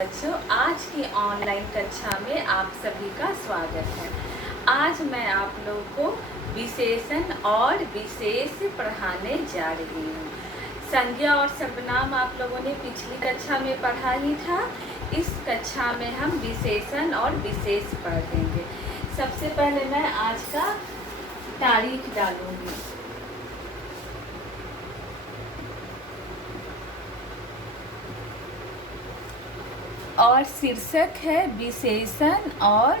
बच्चों, आज की ऑनलाइन कक्षा में आप सभी का स्वागत है। आज मैं आप लोगों को विशेषण और विशेष पढ़ाने जा रही हूँ। संज्ञा और सर्वनाम आप लोगों ने पिछली कक्षा में पढ़ा ही था। इस कक्षा में हम विशेषण और विशेष पढ़ेंगे। सबसे पहले मैं आज का तारीख डालूंगी। और शीर्षक है विशेषण और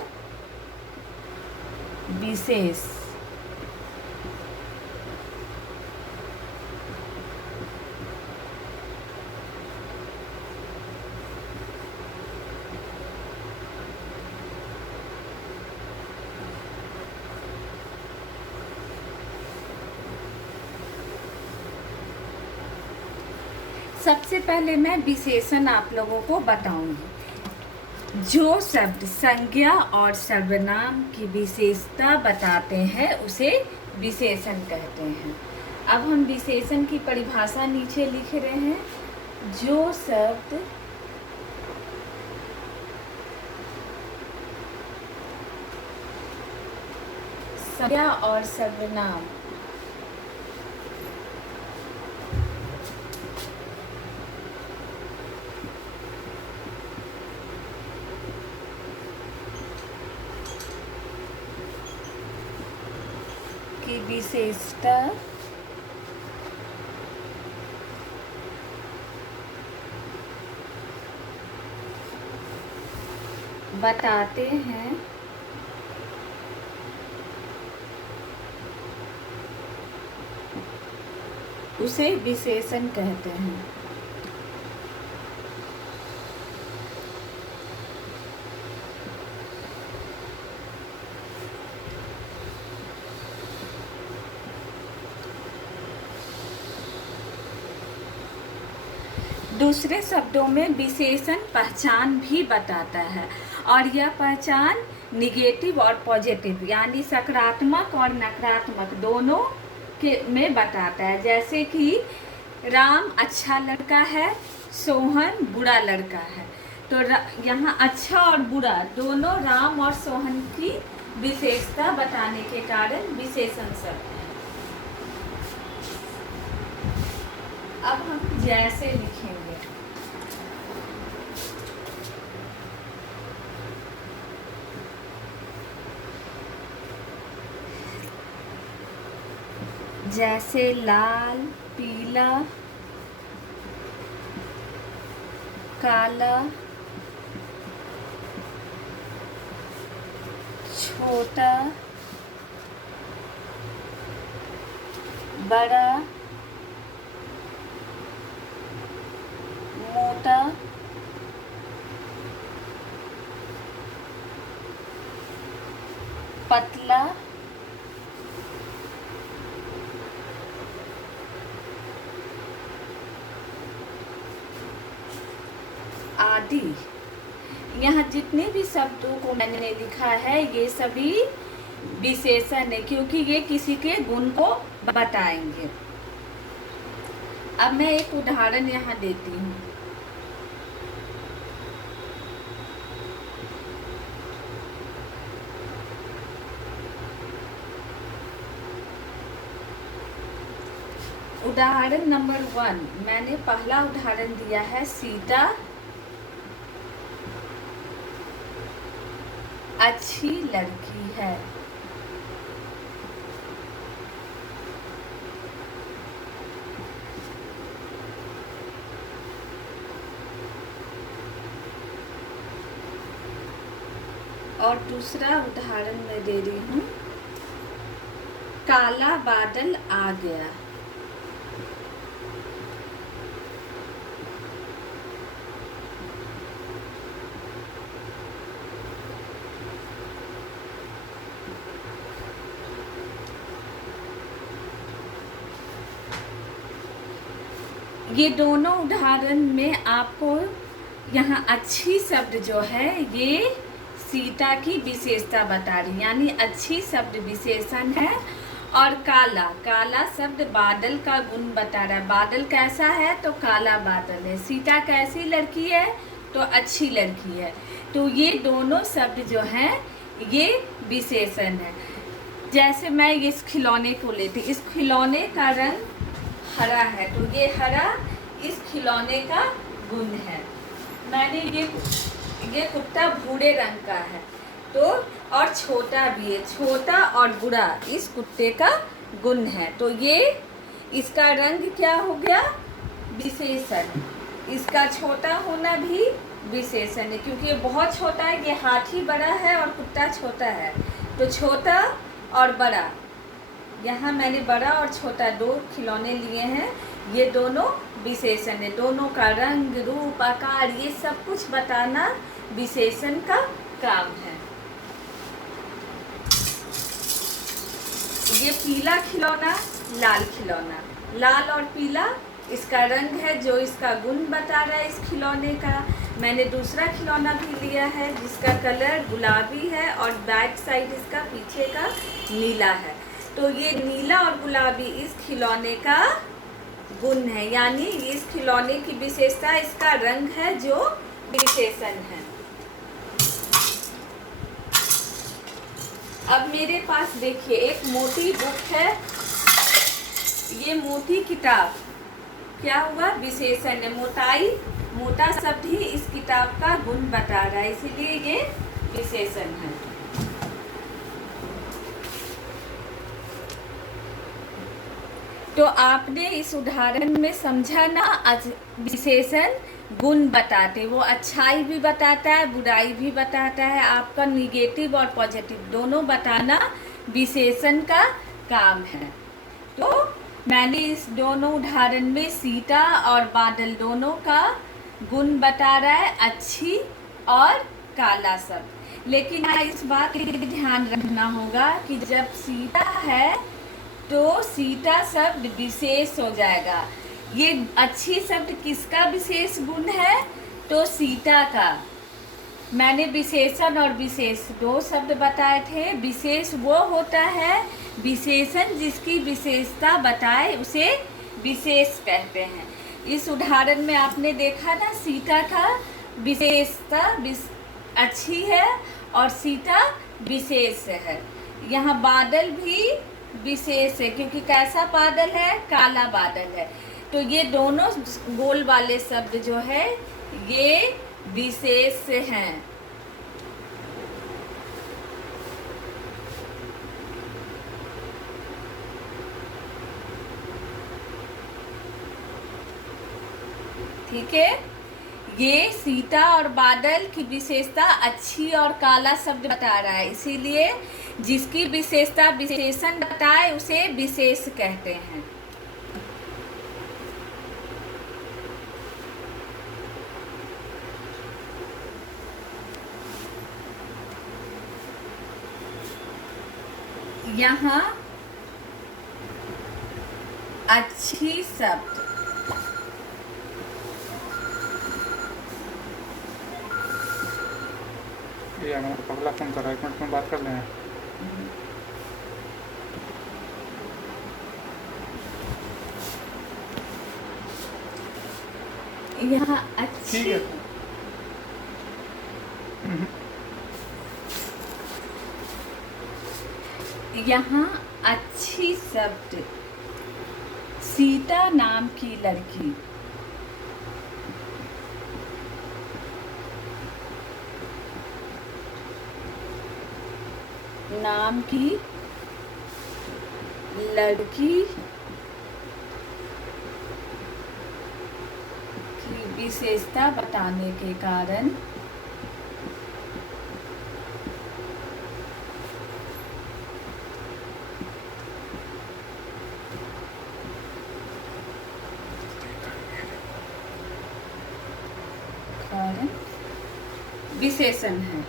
विशेष। सबसे पहले मैं विशेषण आप लोगों को बताऊंगी। जो शब्द संज्ञा और सर्वनाम की विशेषता बताते हैं उसे विशेषण कहते हैं। अब हम विशेषण की परिभाषा नीचे लिख रहे हैं। जो शब्द संज्ञा और सर्वनाम की विशेषता बताते हैं उसे विशेषण कहते हैं। दूसरे शब्दों में विशेषण पहचान भी बताता है, और यह पहचान निगेटिव और पॉजिटिव यानी सकारात्मक और नकारात्मक दोनों के में बताता है। जैसे कि राम अच्छा लड़का है, सोहन बुरा लड़का है। तो यहाँ अच्छा और बुरा दोनों राम और सोहन की विशेषता बताने के कारण विशेषण शब्द है। अब हम जैसे लिखेंगे। जैसे लाल, पीला, काला, छोटा, बड़ा, मोटा, पतला, आदि। यहाँ जितने भी शब्दों को मैंने लिखा है ये सभी विशेषण है, क्योंकि ये किसी के गुण को बताएंगे। अब मैं एक उदाहरण यहाँ देती हूँ। उदाहरण नंबर 1 मैंने पहला उदाहरण दिया है, सीता अच्छी लड़की है। और दूसरा उदाहरण मैं दे रही हूँ, काला बादल आ गया। ये दोनों उदाहरण में आपको यहाँ अच्छी शब्द जो है ये सीता की विशेषता बता रही, यानी अच्छी शब्द विशेषण है। और काला, काला शब्द बादल का गुण बता रहा है। बादल कैसा है तो काला बादल है। सीता कैसी लड़की है तो अच्छी लड़की है। तो ये दोनों शब्द जो हैं ये विशेषण है। जैसे मैं इस खिलौने को लेती, इस खिलौने का रंग हरा है, तो ये हरा इस खिलौने का गुण है। मैंने ये कुत्ता भूरे रंग का है, तो और छोटा भी है, छोटा और बुरा इस कुत्ते का गुण है। तो ये इसका रंग क्या हो गया? विशेषण। इसका छोटा होना भी विशेषण है, क्योंकि ये बहुत छोटा है, ये हाथी बड़ा है और कुत्ता छोटा है। तो छोटा और बड़ा, यहाँ मैंने बड़ा और छोटा दो खिलौने लिए हैं, ये दोनों विशेषण है। दोनों का रंग, रूप, आकार, ये सब कुछ बताना विशेषण का काम है। ये पीला खिलौना, लाल खिलौना, लाल और पीला इसका रंग है जो इसका गुण बता रहा है इस खिलौने का। मैंने दूसरा खिलौना भी लिया है जिसका कलर गुलाबी है और बैक साइड इसका पीछे का नीला है। तो ये नीला और गुलाबी इस खिलौने का गुण है, यानी इस खिलौने की विशेषता इसका रंग है जो विशेषण है। अब मेरे पास देखिए एक मोटी बुक है, ये मोटी किताब क्या हुआ? विशेषण है। मोटाई, मोटा शब्द ही इस किताब का गुण बता रहा है, इसीलिए ये विशेषण है। तो आपने इस उदाहरण में समझा ना, विशेषण गुण बताते, वो अच्छाई भी बताता है, बुराई भी बताता है, आपका निगेटिव और पॉजिटिव दोनों बताना विशेषण का काम है। तो मैंने इस दोनों उदाहरण में सीता और बादल दोनों का गुण बता रहा है, अच्छी और काला शब्द। लेकिन इस बात का ध्यान रखना होगा कि जब सीता है तो सीता शब्द विशेष हो जाएगा। ये अच्छी शब्द किसका विशेष गुण है? तो सीता का। मैंने विशेषण और विशेष दो शब्द बताए थे। विशेष वो होता है, विशेषण जिसकी विशेषता बताए उसे विशेष कहते हैं। इस उदाहरण में आपने देखा ना, सीता का विशेषता अच्छी है और सीता विशेष है। यहाँ बादल भी विशेष है, क्योंकि कैसा बादल है? काला बादल है। तो ये दोनों गोल वाले शब्द जो है ये विशेष हैं। ठीक है, ये सीता और बादल की विशेषता अच्छी और काला शब्द बता रहा है, इसीलिए जिसकी विशेषता विशेषण बताए उसे विशेष कहते हैं। यहाँ अच्छी शब्द, ये हमारा पगला फोन कर रहा है, 1 मिनट में बात कर लें। यहाँ अच्छी, ठीक है। यहाँ अच्छी शब्द सीता नाम की लड़की, नाम की लड़की की विशेषता बताने के कारण विशेषण है।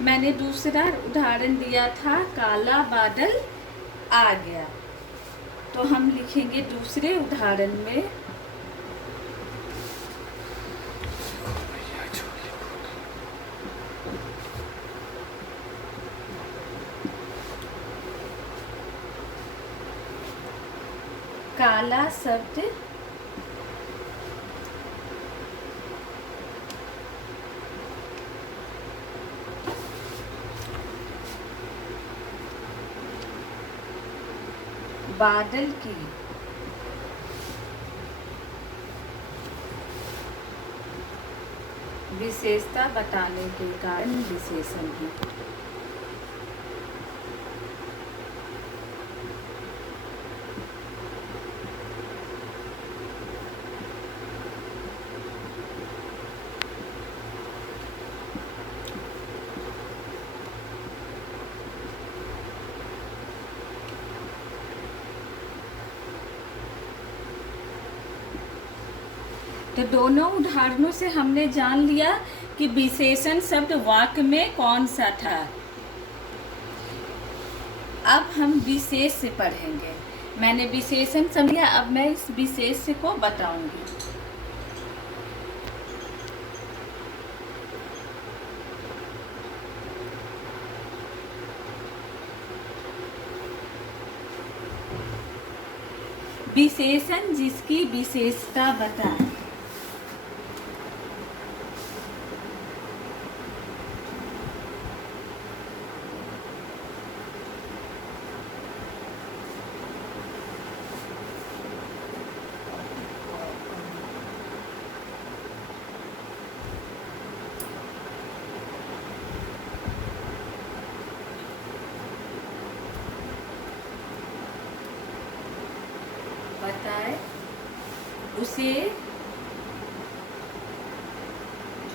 मैंने दूसरा उदाहरण दिया था, काला बादल आ गया, तो हम लिखेंगे दूसरे उदाहरण में काला शब्द बादल की विशेषता बताने के कारण विशेषण है। तो दोनों उदाहरणों से हमने जान लिया कि विशेषण शब्द वाक्य में कौन सा था। अब हम विशेष से पढ़ेंगे। मैंने विशेषण समझा, अब मैं इस विशेष को बताऊंगी। विशेषण जिसकी विशेषता बताएं। बताए उसे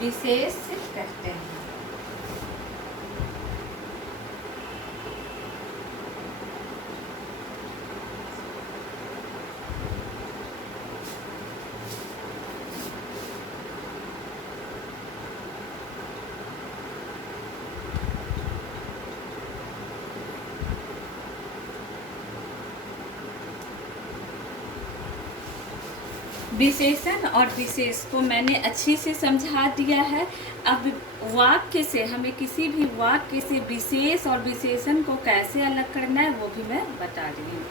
विशेष कहते हैं। विशेषण और विशेष को मैंने अच्छी से समझा दिया है। अब वाक्य से, हमें किसी भी वाक्य से विशेष और विशेषण को कैसे अलग करना है वो भी मैं बता रही हूँ।